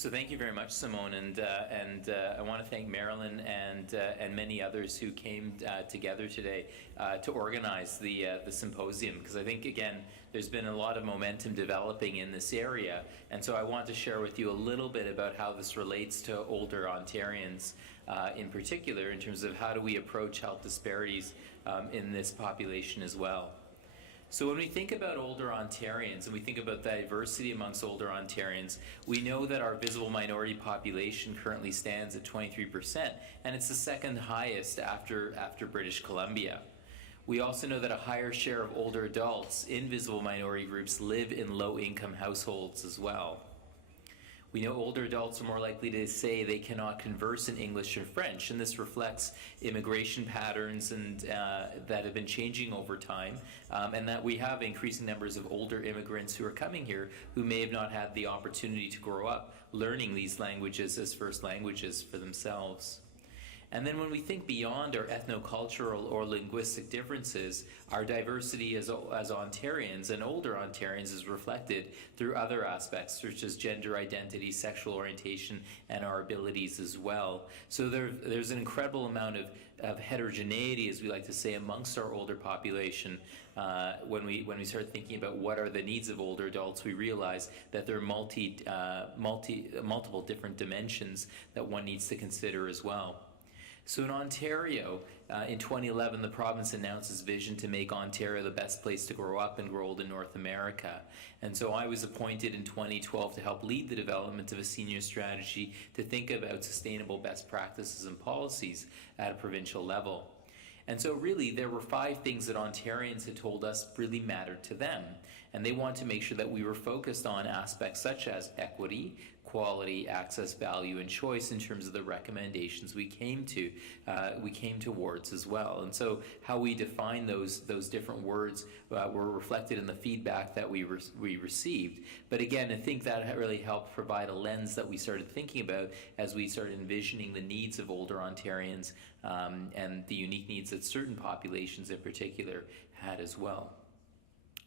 So thank you very much, Simone, and I want to thank Marilyn and many others who came together today to organize the symposium, because I think, again, there's been a lot of momentum developing in this area, and so I want to share with you a little bit about how this relates to older Ontarians in particular, in terms of how do we approach health disparities in this population as well. So when we think about older Ontarians and we think about diversity amongst older Ontarians, we know that our visible minority population currently stands at 23%, and it's the second highest after British Columbia. We also know that a higher share of older adults in visible minority groups live in low-income households as well. We know older adults are more likely to say they cannot converse in English or French, and this reflects immigration patterns and that have been changing over time, and that we have increasing numbers of older immigrants who are coming here who may have not had the opportunity to grow up learning these languages as first languages for themselves. And then when we think beyond our ethnocultural or linguistic differences, our diversity as Ontarians and older Ontarians is reflected through other aspects such as gender identity, sexual orientation, and our abilities as well. So there's an incredible amount of heterogeneity, as we like to say, amongst our older population. When we start thinking about what are the needs of older adults, we realize that there are multiple different dimensions that one needs to consider as well. So in Ontario, in 2011, the province announced its vision to make Ontario the best place to grow up and grow old in North America. And so I was appointed in 2012 to help lead the development of a senior strategy to think about sustainable best practices and policies at a provincial level. And so really there were 5 things that Ontarians had told us really mattered to them. And they wanted to make sure that we were focused on aspects such as equity, quality, access, value, and choice in terms of the recommendations we came towards as well. And so how we define those different words were reflected in the feedback that we received. But again, I think that really helped provide a lens that we started thinking about as we started envisioning the needs of older Ontarians and the unique needs that certain populations in particular had as well.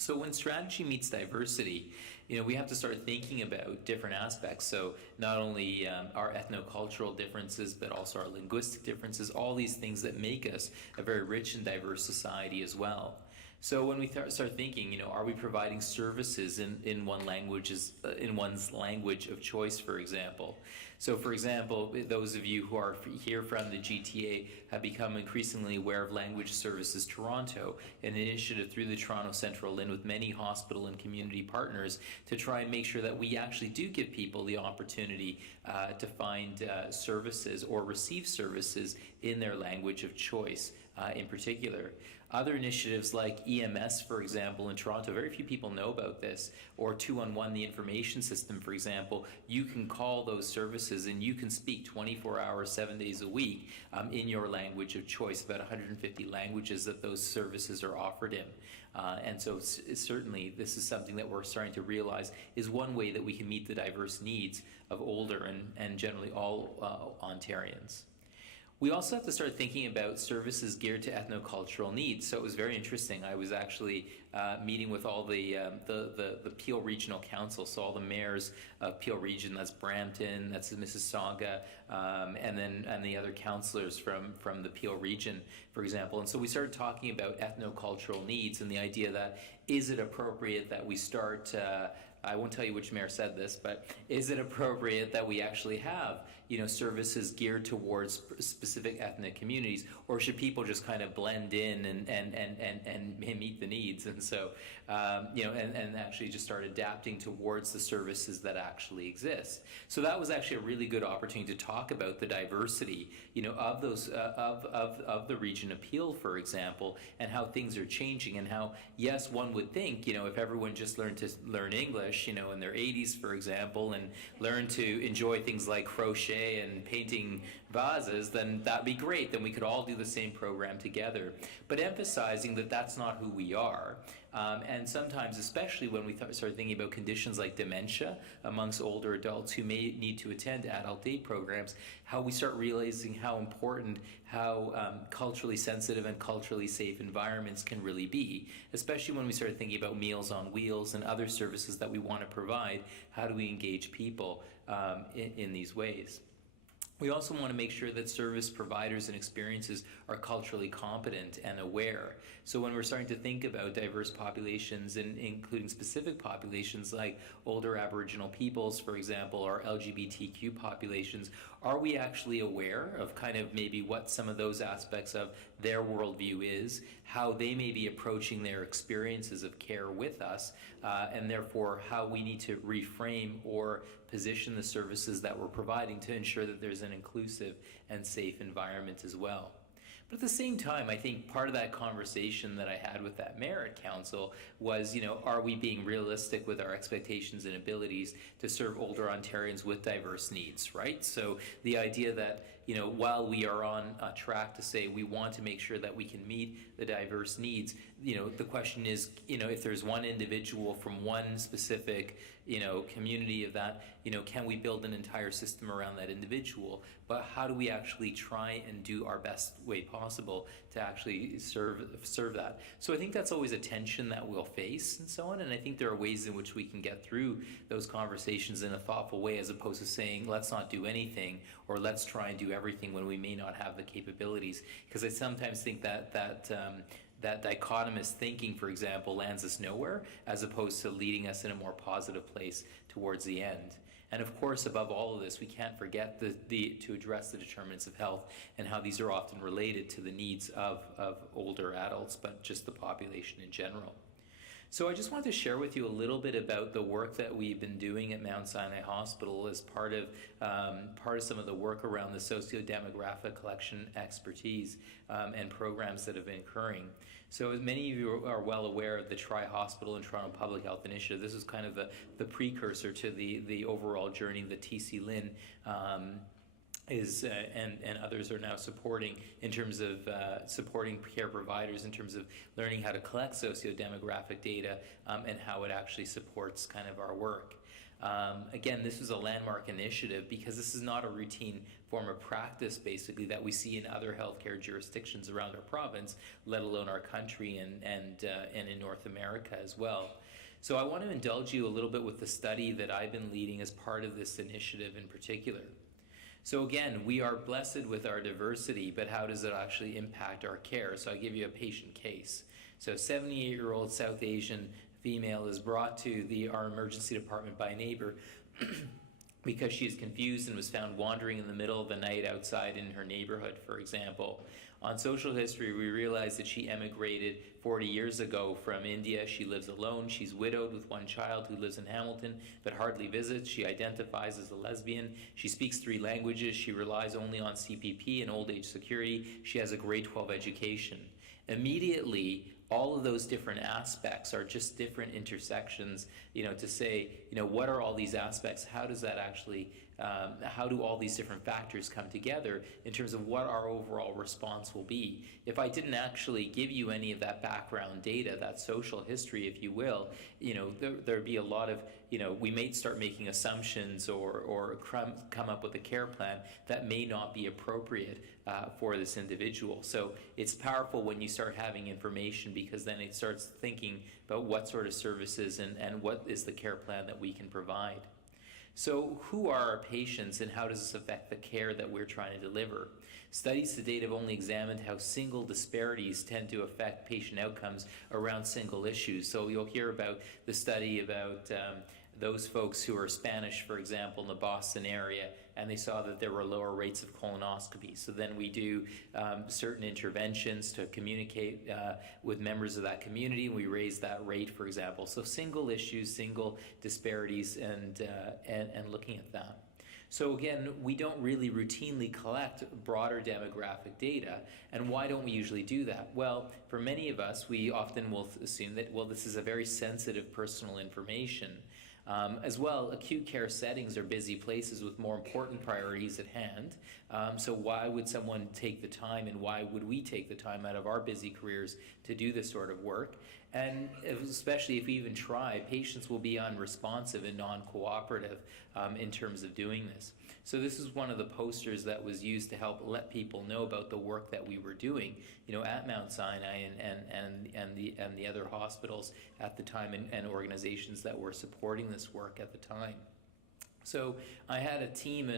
So when strategy meets diversity, we have to start thinking about different aspects. So not only our ethnocultural differences, but also our linguistic differences, all these things that make us a very rich and diverse society as well. So when we start thinking, are we providing services in one's language of choice, for example? So, for example, those of you who are here from the GTA have become increasingly aware of Language Services Toronto, an initiative through the Toronto Central LHIN with many hospital and community partners to try and make sure that we actually do give people the opportunity to find services or receive services in their language of choice in particular. Other initiatives like EMS, for example, in Toronto, very few people know about this, or 211, the information system, for example. You can call those services and you can speak 24 hours, 7 days a week in your language of choice, about 150 languages that those services are offered in. And so certainly this is something that we're starting to realize is one way that we can meet the diverse needs of older and generally all Ontarians. We also have to start thinking about services geared to ethnocultural needs. So it was very interesting. I was actually meeting with all the Peel Regional Council, so all the mayors of Peel Region, that's Brampton, that's Mississauga, and the other councillors from the Peel Region, for example. And so we started talking about ethnocultural needs and the idea that is it appropriate that we start I won't tell you which mayor said this, but is it appropriate that we actually have, services geared towards specific ethnic communities, or should people just kind of blend in and meet the needs? And so, and actually just start adapting towards the services that actually exist. So that was actually a really good opportunity to talk about the diversity, of those of the region of Peel, for example, and how things are changing, and how, yes, one would think, if everyone just learn English, in their 80s, for example, and learn to enjoy things like crochet and painting vases, then that'd be great. Then we could all do the same program together. But emphasizing that that's not who we are. And sometimes, especially when we start thinking about conditions like dementia amongst older adults who may need to attend adult day programs, how we start realizing how important, how culturally sensitive and culturally safe environments can really be, especially when we start thinking about Meals on Wheels and other services that we want to provide. How do we engage people in these ways? We also want to make sure that service providers and experiences are culturally competent and aware. So when we're starting to think about diverse populations, and including specific populations like older Aboriginal peoples, for example, or LGBTQ populations, are we actually aware of kind of maybe what some of those aspects of their worldview is, how they may be approaching their experiences of care with us, and therefore how we need to reframe or position the services that we're providing to ensure that there's an inclusive and safe environment as well. But at the same time, I think part of that conversation that I had with that mayor at council was, are we being realistic with our expectations and abilities to serve older Ontarians with diverse needs, right? So the idea that, while we are on a track to say we want to make sure that we can meet the diverse needs, the question is, if there's one individual from one specific, community of that, can we build an entire system around that individual? But how do we actually try and do our best way possible to actually serve that? So I think that's always a tension that we'll face and so on. And I think there are ways in which we can get through those conversations in a thoughtful way, as opposed to saying, let's not do anything, or let's try and do everything when we may not have the capabilities. Because I sometimes think that dichotomous thinking, for example, lands us nowhere, as opposed to leading us in a more positive place towards the end. And of course, above all of this, we can't forget to address the determinants of health and how these are often related to the needs of older adults, but just the population in general. So I just wanted to share with you a little bit about the work that we've been doing at Mount Sinai Hospital as part of some of the work around the socio-demographic collection expertise and programs that have been occurring. So as many of you are well aware of the Tri-Hospital and Toronto Public Health Initiative, this is kind of the precursor to the overall journey that TC Lynn and others are now supporting in terms of supporting care providers in terms of learning how to collect socio-demographic data and how it actually supports kind of our work. Again, this was a landmark initiative because this is not a routine form of practice, basically, that we see in other healthcare jurisdictions around our province, let alone our country and in North America as well. So I want to indulge you a little bit with the study that I've been leading as part of this initiative in particular. So again, we are blessed with our diversity, but how does it actually impact our care? So I give you a patient case. So 78-year-old South Asian female is brought to our emergency department by a neighbor because she is confused and was found wandering in the middle of the night outside in her neighborhood, for example. On social history, we realized that she emigrated 40 years ago from India. She lives alone. She's widowed with one child who lives in Hamilton but hardly visits. She identifies as a lesbian. She speaks 3 languages. She relies only on CPP and old age security. She has a grade 12 education. Immediately, all of those different aspects are just different intersections, to say, what are all these aspects? How does that actually, how do all these different factors come together in terms of what our overall response will be? If I didn't actually give you any of that background data, that social history, if you will, there'd be a lot of, we may start making assumptions or come up with a care plan that may not be appropriate for this individual. So it's powerful when you start having information, because then it starts thinking about what sort of services and what is the care plan that we can provide. So who are our patients and how does this affect the care that we're trying to deliver? Studies to date have only examined how single disparities tend to affect patient outcomes around single issues. So you'll hear about the study about those folks who are Spanish, for example, in the Boston area, and they saw that there were lower rates of colonoscopy. So then we do certain interventions to communicate with members of that community, and we raise that rate, for example. So single issues, single disparities, and looking at that. So again, we don't really routinely collect broader demographic data. And why don't we usually do that? Well, for many of us, we often will assume that, well, this is a very sensitive personal information. As well, acute care settings are busy places with more important priorities at hand. So why would someone take the time, and why would we take the time out of our busy careers to do this sort of work? And especially if we even try, patients will be unresponsive and non-cooperative in terms of doing this. So this is one of the posters that was used to help let people know about the work that we were doing, at Mount Sinai and the other hospitals at the time, and organizations that were supporting this work at the time. So I had a team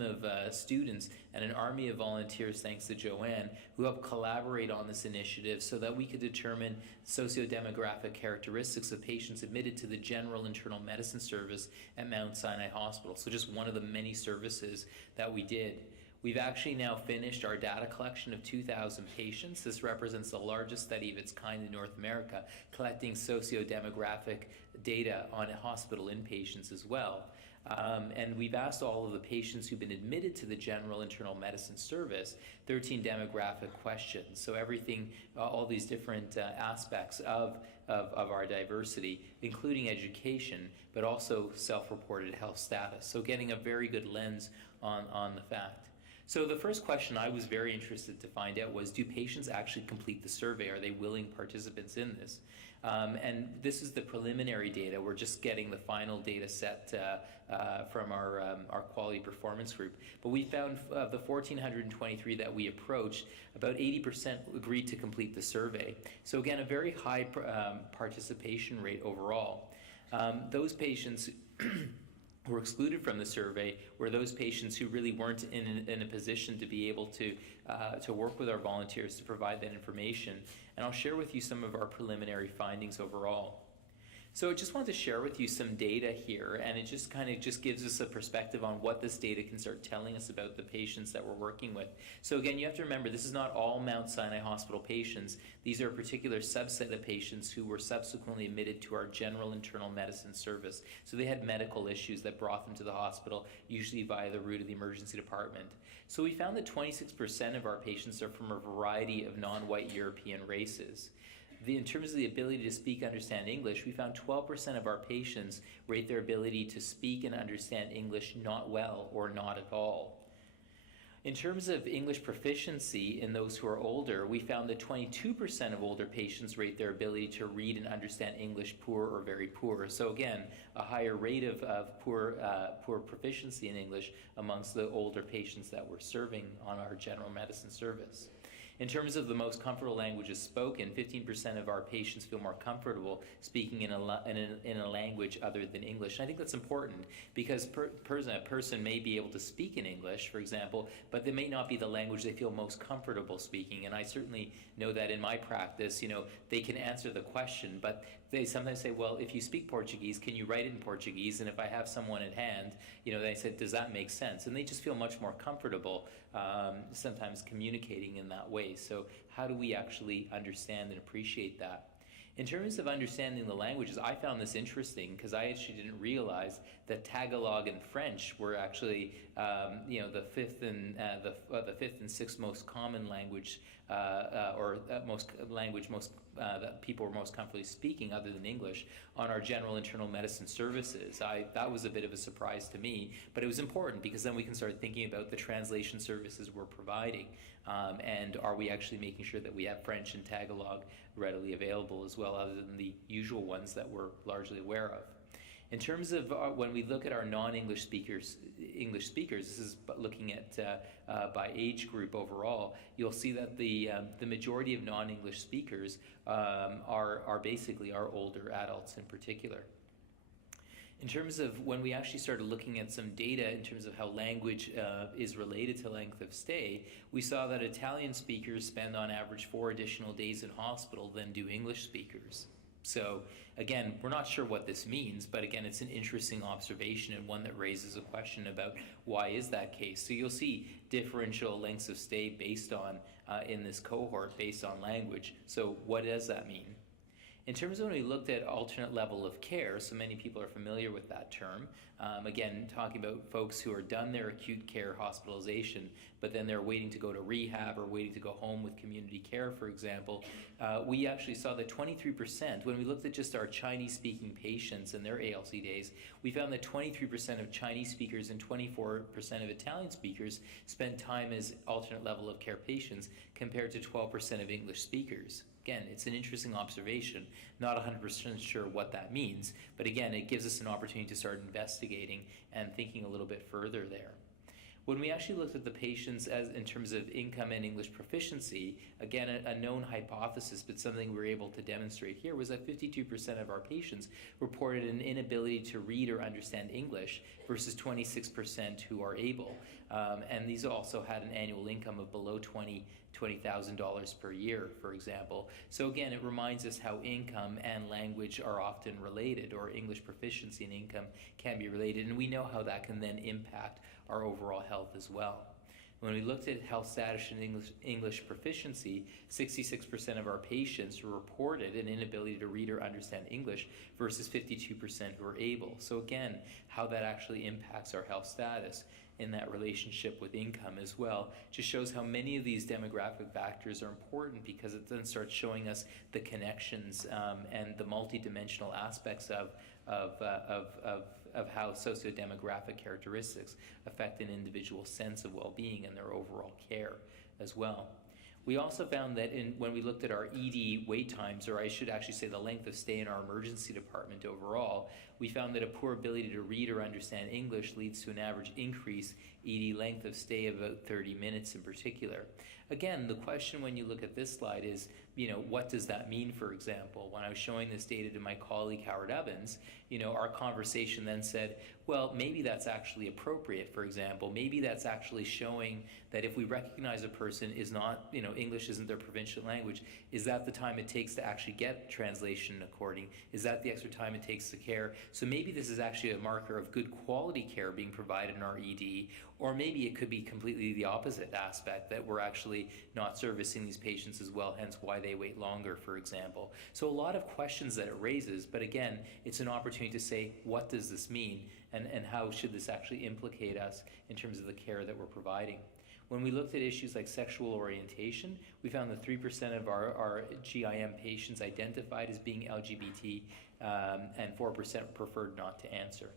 of students and an army of volunteers, thanks to Joanne, who helped collaborate on this initiative so that we could determine socio-demographic characteristics of patients admitted to the General Internal Medicine Service at Mount Sinai Hospital. So just one of the many services that we did. We've actually now finished our data collection of 2,000 patients. This represents the largest study of its kind in North America, collecting socio-demographic data on hospital inpatients as well. And we've asked all of the patients who've been admitted to the General Internal Medicine Service 13 demographic questions. So everything, all these different aspects of our diversity, including education, but also self-reported health status. So getting a very good lens on the fact. So the first question I was very interested to find out was, do patients actually complete the survey? Are they willing participants in this? And this is the preliminary data. We're just getting the final data set from our quality performance group. But we found of the 1,423 that we approached, about 80% agreed to complete the survey. So again, a very high participation rate overall. Those patients who were excluded from the survey were those patients who really weren't in a position to be able to work with our volunteers to provide that information. And I'll share with you some of our preliminary findings overall. So I just wanted to share with you some data here, and it just kind of gives us a perspective on what this data can start telling us about the patients that we're working with. So again, you have to remember, this is not all Mount Sinai Hospital patients. These are a particular subset of patients who were subsequently admitted to our General Internal Medicine Service. So they had medical issues that brought them to the hospital, usually via the route of the emergency department. So we found that 26% of our patients are from a variety of non-white European races. In terms of the ability to speak and understand English, we found 12% of our patients rate their ability to speak and understand English not well or not at all. In terms of English proficiency in those who are older, we found that 22% of older patients rate their ability to read and understand English poor or very poor. So again, a higher rate of poor proficiency in English amongst the older patients that we're serving on our general medicine service. In terms of the most comfortable languages spoken, 15% of our patients feel more comfortable speaking in a language other than English. And I think that's important because a person may be able to speak in English, for example, but they may not be the language they feel most comfortable speaking. And I certainly know that in my practice, they can answer the question, but they sometimes say, well, if you speak Portuguese, can you write it in Portuguese? And if I have someone at hand, they said, does that make sense? And they just feel much more comfortable sometimes communicating in that way. So how do we actually understand and appreciate that? In terms of understanding the languages, I found this interesting because I actually didn't realize that Tagalog and French were actually, the fifth and sixth most common language, that people were most comfortably speaking, other than English, on our general internal medicine services. That was a bit of a surprise to me, but it was important because then we can start thinking about the translation services we're providing, and are we actually making sure that we have French and Tagalog readily available as well, other than the usual ones that we're largely aware of. In terms of when we look at our non-English speakers, this is looking at by age group overall, you'll see that the majority of non-English speakers are basically our older adults in particular. In terms of when we actually started looking at some data in terms of how language is related to length of stay, we saw that Italian speakers spend on average 4 additional days in hospital than do English speakers. So again, we're not sure what this means, but again, it's an interesting observation and one that raises a question about why is that case. So you'll see differential lengths of stay based on, in this cohort, based on language. So what does that mean? In terms of when we looked at alternate level of care, so many people are familiar with that term. Again, talking about folks who are done their acute care hospitalization, but then they're waiting to go to rehab or waiting to go home with community care, for example. We actually saw that 23%, when we looked at just our Chinese-speaking patients and their ALC days, we found that 23% of Chinese speakers and 24% of Italian speakers spend time as alternate level of care patients compared to 12% of English speakers. Again, it's an interesting observation, not 100% sure what that means, but again, it gives us an opportunity to start investigating and thinking a little bit further there. When we actually looked at the patients as in terms of income and English proficiency, again, a known hypothesis, but something we were able to demonstrate here was that 52% of our patients reported an inability to read or understand English versus 26% who are able. And these also had an annual income of below $20,000 per year, for example. So again, it reminds us how income and language are often related, or English proficiency and income can be related, and we know how that can then impact our overall health as well. When we looked at health status and English proficiency, 66% of our patients reported an inability to read or understand English versus 52% who are able. So again, how that actually impacts our health status in that relationship with income as well just shows how many of these demographic factors are important, because it then starts showing us the connections and the multidimensional aspects of how sociodemographic characteristics affect an individual's sense of well-being and their overall care as well. We also found that when we looked at our ED wait times, or I should actually say the length of stay in our emergency department overall, we found that a poor ability to read or understand English leads to an average increase ED length of stay of about 30 minutes in particular. Again, the question when you look at this slide is, what does that mean, for example? When I was showing this data to my colleague Howard Evans, our conversation then said, well, maybe that's actually appropriate, for example. Maybe that's actually showing that if we recognize a person is not, English isn't their provincial language, is that the time it takes to actually get translation according? Is that the extra time it takes to care? So maybe this is actually a marker of good quality care being provided in our ED, or maybe it could be completely the opposite aspect, that we're actually not servicing these patients as well, hence why they wait longer, for example. So a lot of questions that it raises, but again, it's an opportunity to say, what does this mean, and how should this actually implicate us in terms of the care that we're providing? When we looked at issues like sexual orientation, we found that 3% of our GIM patients identified as being LGBT, and 4% preferred not to answer.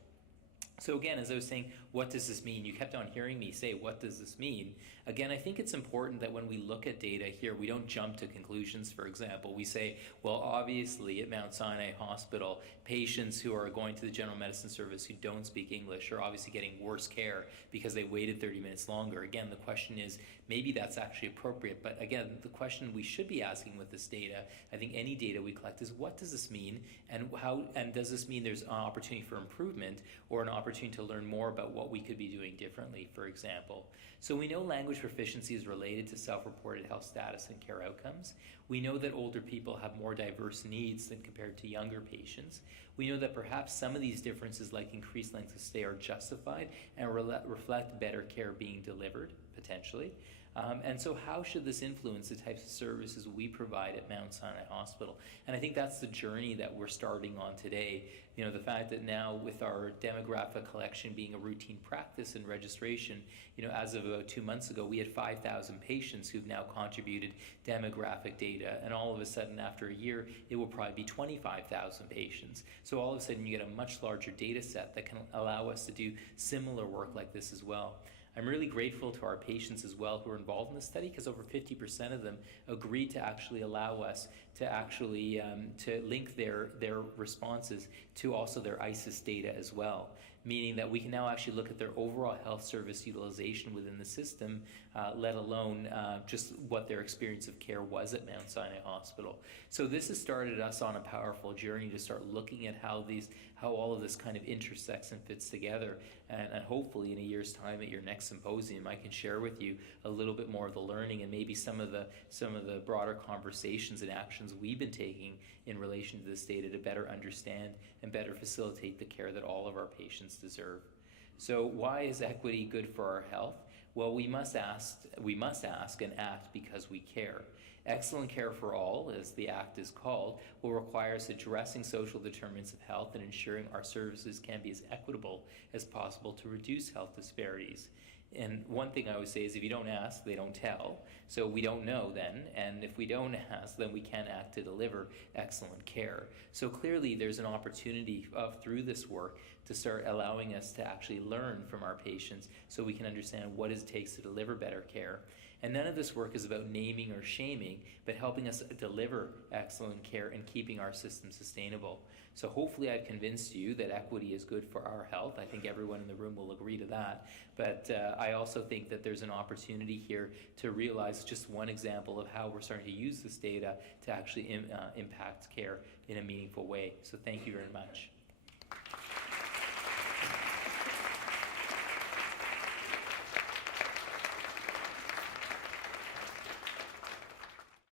So again, as I was saying, what does this mean? You kept on hearing me say, what does this mean? Again, I think it's important that when we look at data here, we don't jump to conclusions, for example. We say, well, obviously at Mount Sinai Hospital, patients who are going to the general medicine service who don't speak English are obviously getting worse care because they waited 30 minutes longer. Again, the question is, maybe that's actually appropriate. But again, the question we should be asking with this data, I think any data we collect, is what does this mean? And does this mean there's an opportunity for improvement, or an opportunity to learn more about what we could be doing differently, for example? So we know language proficiency is related to self-reported health status and care outcomes. We know that older people have more diverse needs than compared to younger patients. We know that perhaps some of these differences, like increased length of stay, are justified and reflect better care being delivered, potentially. And so how should this influence the types of services we provide at Mount Sinai Hospital? And I think that's the journey that we're starting on today. The fact that now with our demographic collection being a routine practice and registration, as of about 2 months ago, we had 5,000 patients who've now contributed demographic data. And all of a sudden, after a year, it will probably be 25,000 patients. So all of a sudden, you get a much larger data set that can allow us to do similar work like this as well. I'm really grateful to our patients as well who are involved in this study, because over 50% of them agreed to actually allow us to actually to link their responses to also their ISIS data as well, meaning that we can now actually look at their overall health service utilization within the system, let alone just what their experience of care was at Mount Sinai Hospital. So this has started us on a powerful journey to start looking at how all of this kind of intersects and fits together. And hopefully in a year's time at your next symposium, I can share with you a little bit more of the learning and maybe some of the broader conversations and actions we've been taking in relation to this data to better understand and better facilitate the care that all of our patients deserve. So why is equity good for our health? Well, we must ask and act because we care. Excellent care for all, as the Act is called, will require us addressing social determinants of health and ensuring our services can be as equitable as possible to reduce health disparities. And one thing I always say is if you don't ask, they don't tell. So we don't know then, and if we don't ask, then we can't act to deliver excellent care. So clearly there's an opportunity through this work to start allowing us to actually learn from our patients so we can understand what it takes to deliver better care. And none of this work is about naming or shaming, but helping us deliver excellent care and keeping our system sustainable. So hopefully I've convinced you that equity is good for our health. I think everyone in the room will agree to that. But I also think that there's an opportunity here to realize just one example of how we're starting to use this data to actually impact care in a meaningful way. So thank you very much.